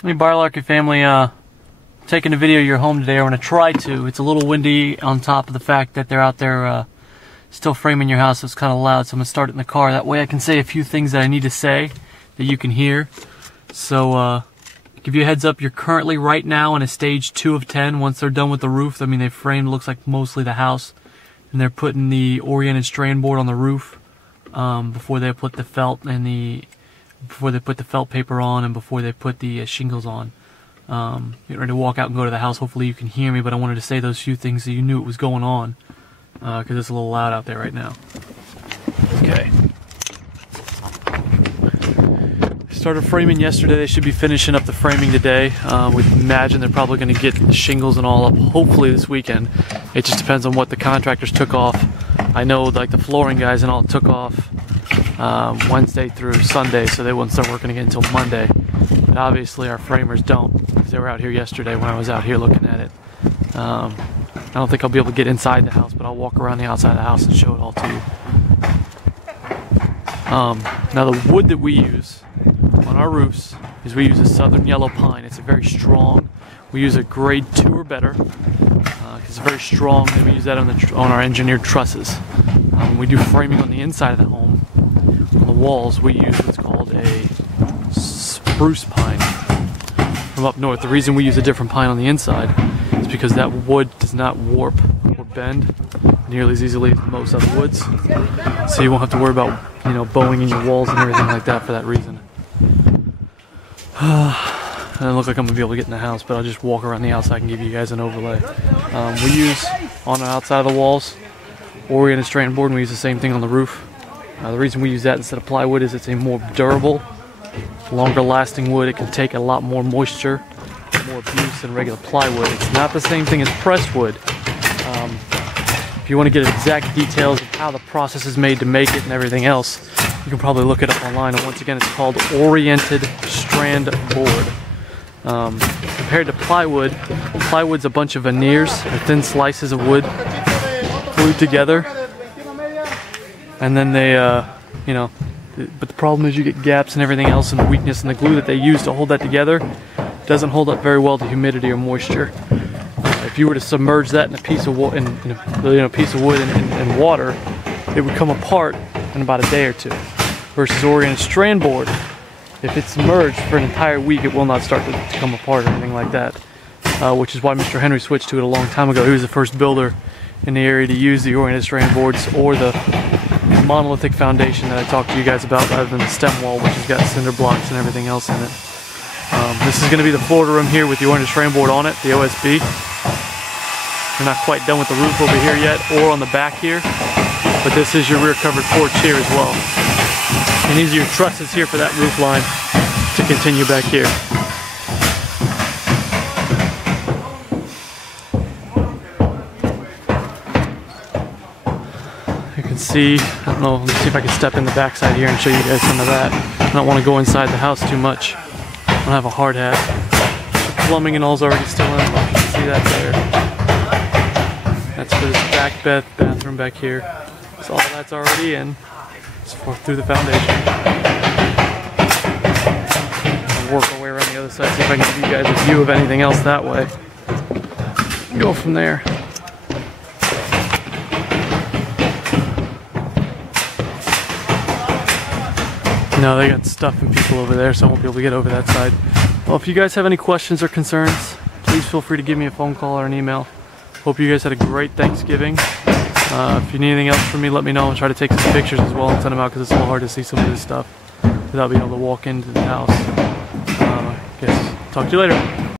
Hey Barlarky family, taking a video of your home today. I want to try to. It's a little windy on top of the fact that they're out there still framing your house, so it's kind of loud. So I'm going to start it in the car. That way I can say a few things that I need to say that you can hear. So give you a heads up, you're currently right now in a stage 2 of 10. Once they're done with the roof, I mean they framed, looks like mostly the house, and they're putting the oriented strand board on the roof before they put the felt and before they put the felt paper on and before they put the shingles on. Getting ready to walk out and go to the house. Hopefully you can hear me, but I wanted to say those few things so you knew it was going on, because it's a little loud out there right now. Okay. Started framing yesterday. They should be finishing up the framing today. We imagine they're probably going to get the shingles and all up hopefully this weekend. It just depends on what the contractors took off. I know like the flooring guys and all took off Wednesday through Sunday, so they wouldn't start working again until Monday. But obviously our framers don't, because they were out here yesterday when I was out here looking at it. I don't think I'll be able to get inside the house, but I'll walk around the outside of the house and show it all to you. Now the wood that we use on our roofs is we use a southern yellow pine. It's a very strong. We use a grade 2 or better. It's very strong, and we use that on our engineered trusses. When we do framing on the inside of the home, on the walls, we use what's called a spruce pine from up north. The reason we use a different pine on the inside is because that wood does not warp or bend nearly as easily as most other woods. So you won't have to worry about, bowing in your walls and everything like that for that reason. It doesn't look like I'm going to be able to get in the house, but I'll just walk around the outside and give you guys an overlay. We use, on the outside of the walls, oriented strand board, and we use the same thing on the roof. The reason we use that instead of plywood is it's a more durable, longer lasting wood. It can take a lot more moisture, more abuse than regular plywood. It's not the same thing as pressed wood. If you want to get exact details of how the process is made to make it and everything else, you can probably look it up online. And once again, it's called oriented strand board. Compared to plywood, plywood's a bunch of veneers or thin slices of wood glued together, and then they, but the problem is you get gaps and everything else, and the weakness in the glue that they use to hold that together doesn't hold up very well to humidity or moisture. If you were to submerge that in a piece of wood, in water, it would come apart in about a day or two. Versus oriented strand board, if it's submerged for an entire week, it will not start to come apart or anything like that. Which is why Mr. Henry switched to it a long time ago. He was the first builder in the area to use the oriented strand boards or the monolithic foundation that I talked to you guys about, rather than the stem wall, which has got cinder blocks and everything else in it. This is going to be the Florida room here with the oriented strand board on it, the OSB. We're not quite done with the roof over here yet, or on the back here, but this is your rear covered porch here as well. And these are your trusses here for that roof line to continue back here. You can see, I don't know, let me see if I can step in the backside here and show you guys some of that. I don't want to go inside the house too much. I don't have a hard hat. The plumbing and all's already still in. You can see that there. That's for this back bathroom back here. So all that's already in. It's through the foundation. I'll work our way around the other side, see if I can give you guys a view of anything else that way. Go from there. No, they got stuff and people over there, so I won't be able to get over that side. Well, if you guys have any questions or concerns, please feel free to give me a phone call or an email. Hope you guys had a great Thanksgiving. If you need anything else from me, let me know. I'll try to take some pictures as well and send them out, because it's a little hard to see some of this stuff without being able to walk into the house. Guess talk to you later.